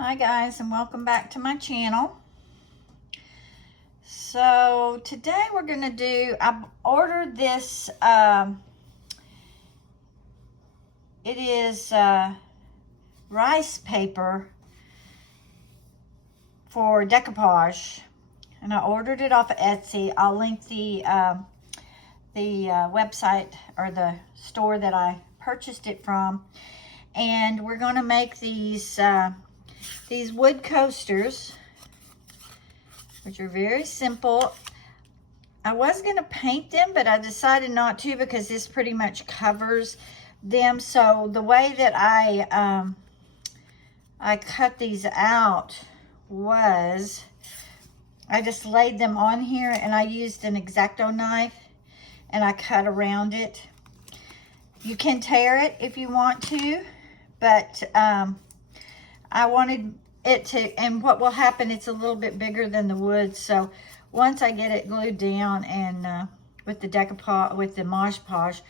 Hi guys, and welcome back to my channel. So today we're going to do, I ordered this, it is rice paper for decoupage, and I ordered it off of Etsy. I'll link the website or the store that I purchased it from. And we're going to make these wood coasters, which are very simple. I was going to paint them, but I decided not to because this pretty much covers them. So the way that I cut these out was I just laid them on here, and I used an X-Acto knife and I cut around it. You can tear it if you want to, but I wanted it to, and what will happen, it's a little bit bigger than the wood. So once I get it glued down and with the decoupage, with the Mod Podge,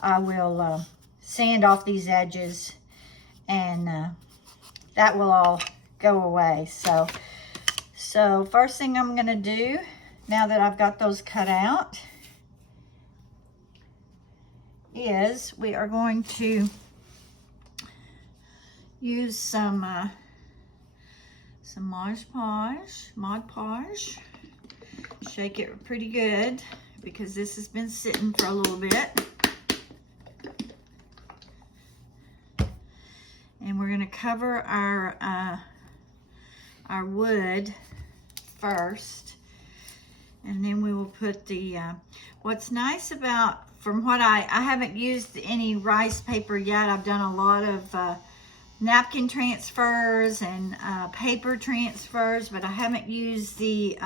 I will sand off these edges, and that will all go away. So first thing I'm gonna do, now that I've got those cut out, is we are going to use some Mod Podge. Shake it pretty good because this has been sitting for a little bit. And we're gonna cover our wood first, and then we will put the, what's nice about, from what I haven't used any rice paper yet. I've done a lot of napkin transfers and paper transfers, but I haven't used the,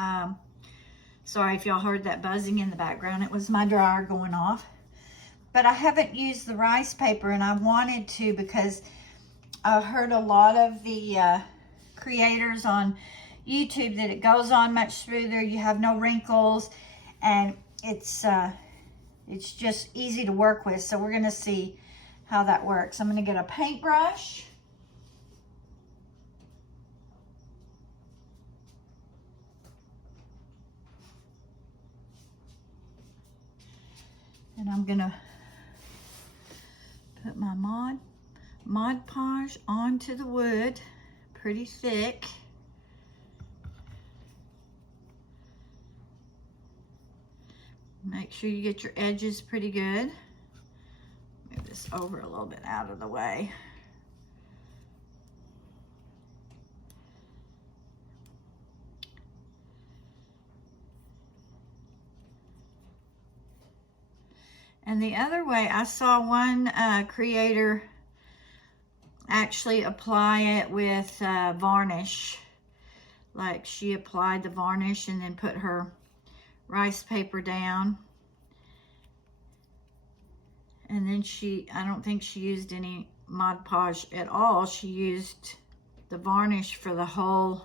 sorry if y'all heard that buzzing in the background, it was my dryer going off. But I haven't used the rice paper, and I wanted to because I heard a lot of the creators on YouTube that it goes on much smoother, you have no wrinkles, and it's just easy to work with. So we're gonna see how that works. I'm gonna get a paintbrush. And I'm gonna put my Mod Podge onto the wood, pretty thick. Make sure you get your edges pretty good. Move this over a little bit out of the way. And the other way, I saw one creator actually apply it with varnish. Like, she applied the varnish and then put her rice paper down. And then I don't think she used any Mod Podge at all. She used the varnish for the whole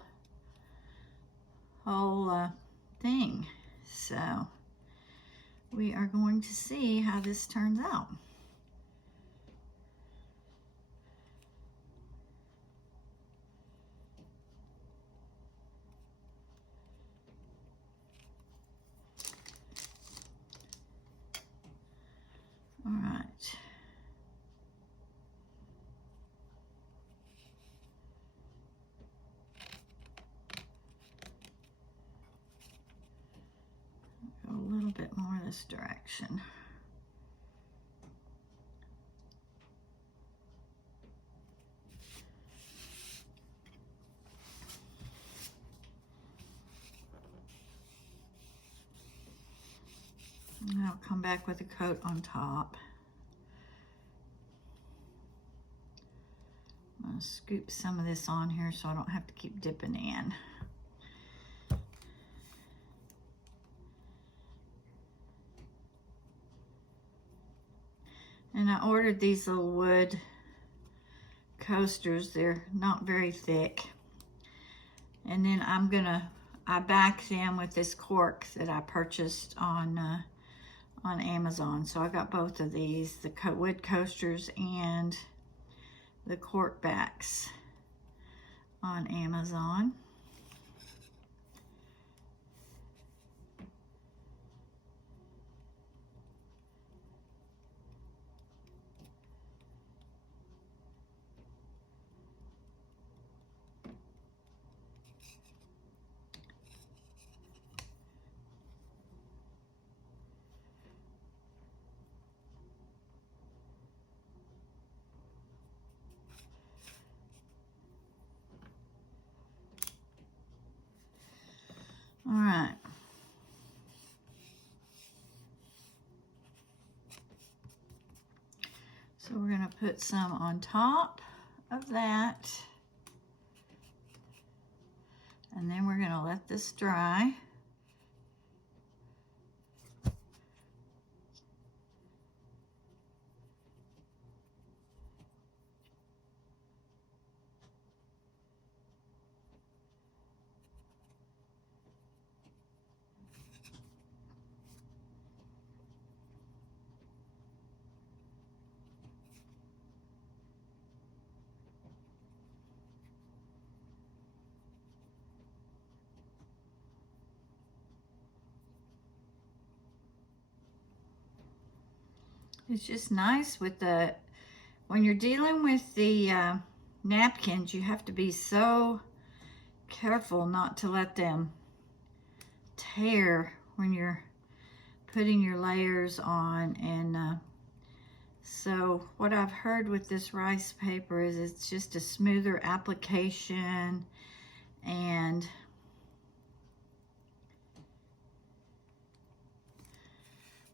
thing. So we are going to see how this turns out. All right. Go a little bit more this direction. And I'll come back with a coat on top. I'm gonna scoop some of this on here so I don't have to keep dipping in. And I ordered these little wood coasters. They're not very thick. And then I back them with this cork that I purchased on Amazon. So I got both of these, the wood coasters and the cork backs on Amazon. All right. So we're going to put some on top of that. And then we're going to let this dry. It's just nice with the, when you're dealing with the napkins, you have to be so careful not to let them tear when you're putting your layers on. And so what I've heard with this rice paper is it's just a smoother application. And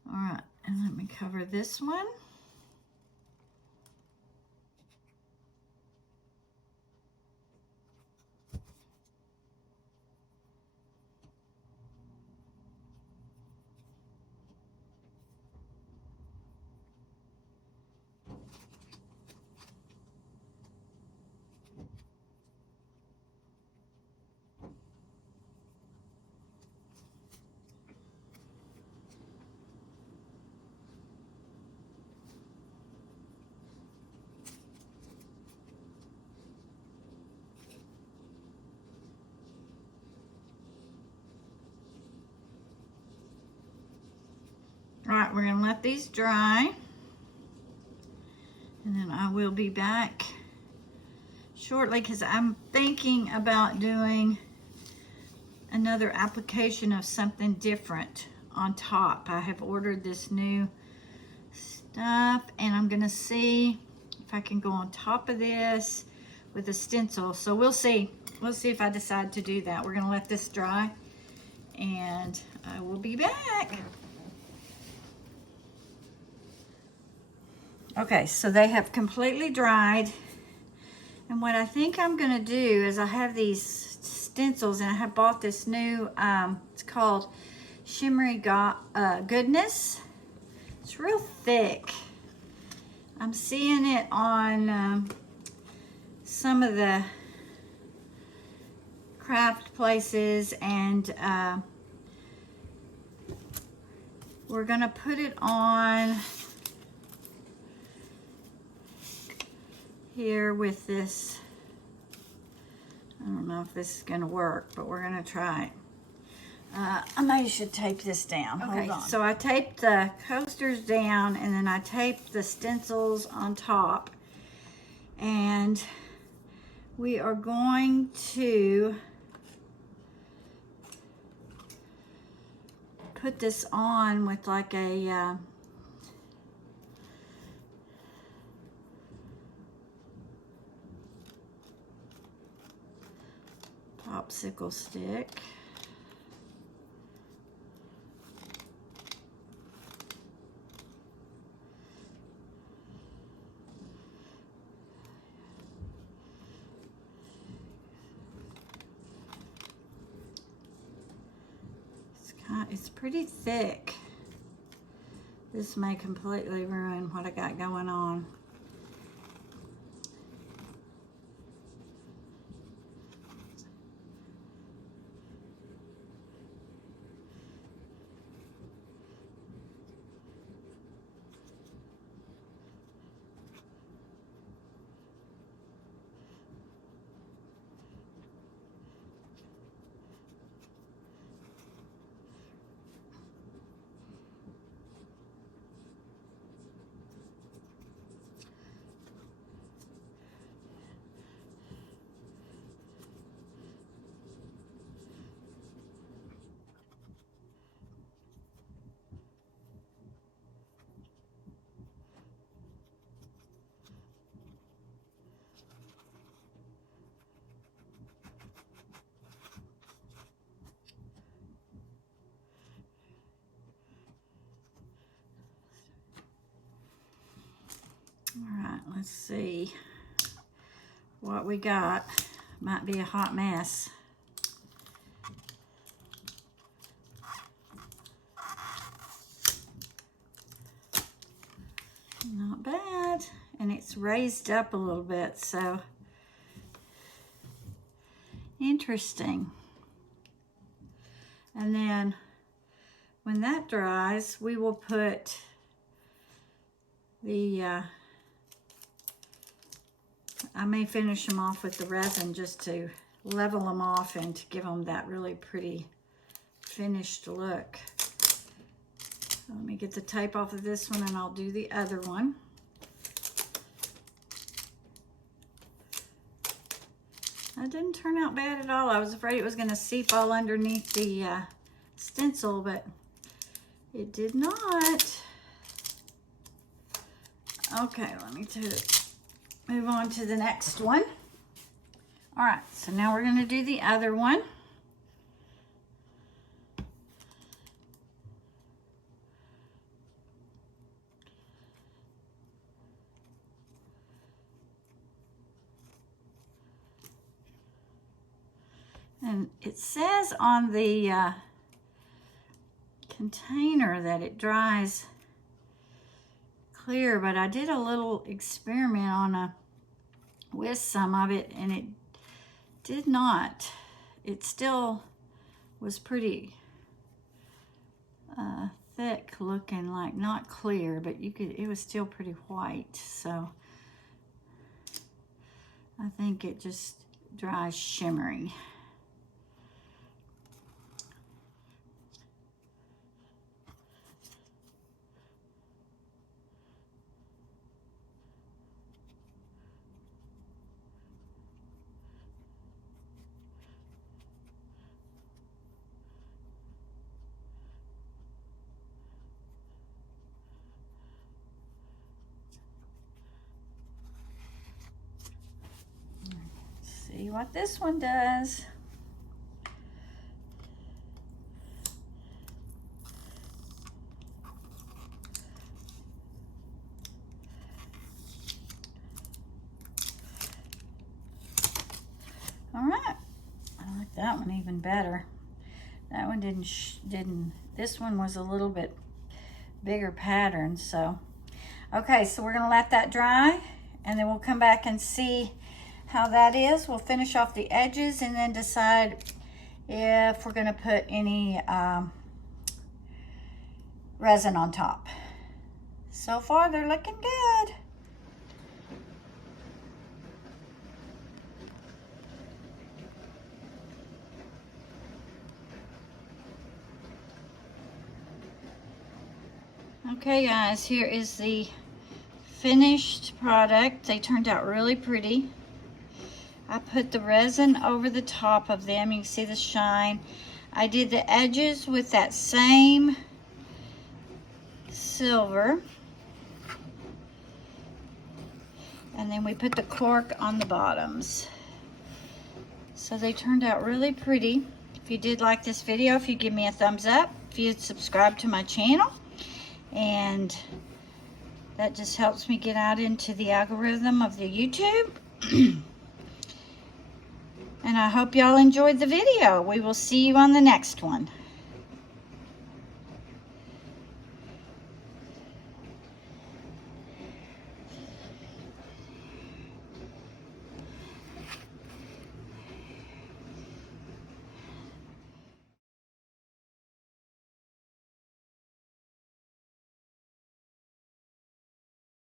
all right, and let me cover this one. All right, we're gonna let these dry, and then I will be back shortly because I'm thinking about doing another application of something different on top. I have ordered this new stuff, and I'm gonna see if I can go on top of this with a stencil. So we'll see. We'll see if I decide to do that. We're gonna let this dry, and I will be back. Okay, so they have completely dried. And what I think I'm gonna do is I have these stencils, and I have bought this new, it's called Shimmery Goodness. It's real thick. I'm seeing it on some of the craft places, and we're gonna put it on here with this. I don't know if this is gonna work, but we're gonna try it. I maybe should tape this down. Okay, hold on. So I taped the coasters down, and then I taped the stencils on top, and we are going to put this on with like a popsicle stick. It's pretty thick. This may completely ruin what I got going on. let's see what we got. Might be a hot mess. Not bad. And it's raised up a little bit, so interesting. And then when that dries, we will put the, I may finish them off with the resin just to level them off and to give them that really pretty finished look. So let me get the tape off of this one and I'll do the other one. That didn't turn out bad at all. I was afraid it was going to seep all underneath the stencil, but it did not. Okay, let me move on to the next one. All right, so now we're going to do the other one. And it says on the container that it dries clear, but I did a little experiment with some of it and it did not. It still was pretty thick looking, like not clear, but it was still pretty white. So I think it just dries shimmery. See what this one does. All right, I like that one even better. That one didn't, this one was a little bit bigger pattern, so. Okay, so we're gonna let that dry and then we'll come back and see how that is. We'll finish off the edges and then decide if we're gonna put any resin on top. So far, they're looking good. Okay guys, here is the finished product. They turned out really pretty. I put the resin over the top of them. You can see the shine. I did the edges with that same silver. And then we put the cork on the bottoms. So they turned out really pretty. If you did like this video, if you give me a thumbs up, if you'd subscribe to my channel, and that just helps me get out into the algorithm of the YouTube. And I hope y'all enjoyed the video. We will see you on the next one.